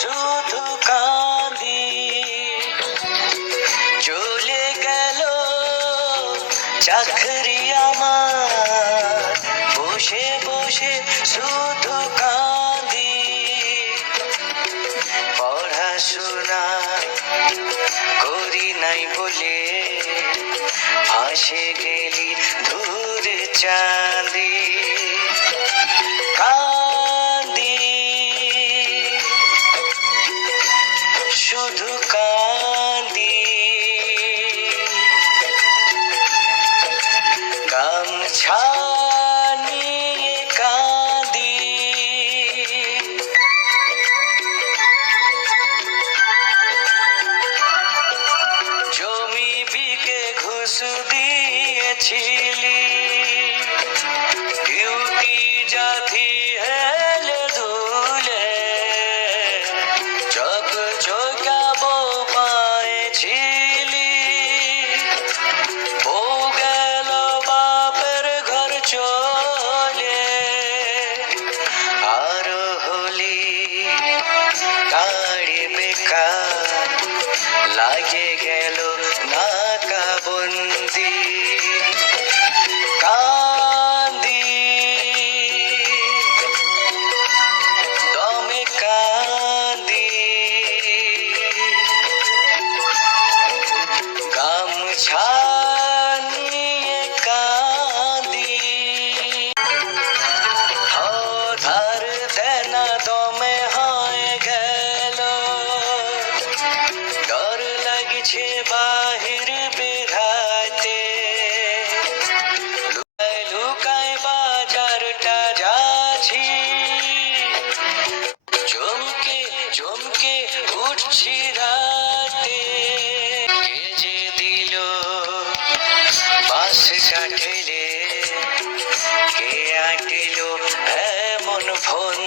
শুধু কাঁদি। চলে গেল চাকরি আমার, বসে বসে শুধু কাঁদি। পড়াশোনা করি নাই বলে ভাসে গেলি দূরে চাঁদি। কাঁদি, শুধু কাঁদি। গামছা নিয়ে কাঁদি। জমি বিকে ঘুষ দিয়েছিলি, ডিউটি জাতি হেলে দুলে, চক চকাবো পায়েছিলি। বউ গেল বাপের ঘর চলে, আর হলি কাড়ি বেকার, লাগে গেল নাকাবন্দি। কাঁদি, দমে কাঁদি। গামছা নিয়ে কাঁদি। ধার দেনা দমে হয়ে গেল, ডর লাগছে বাহির বেরাতে। লুকায় লুকায় বাজারটা যাচ্ছি, চমকে চমকে উঠছি রাতে। কে যে দিল বাঁশটা ঠেলে, কে আঁটিল এমন ফোন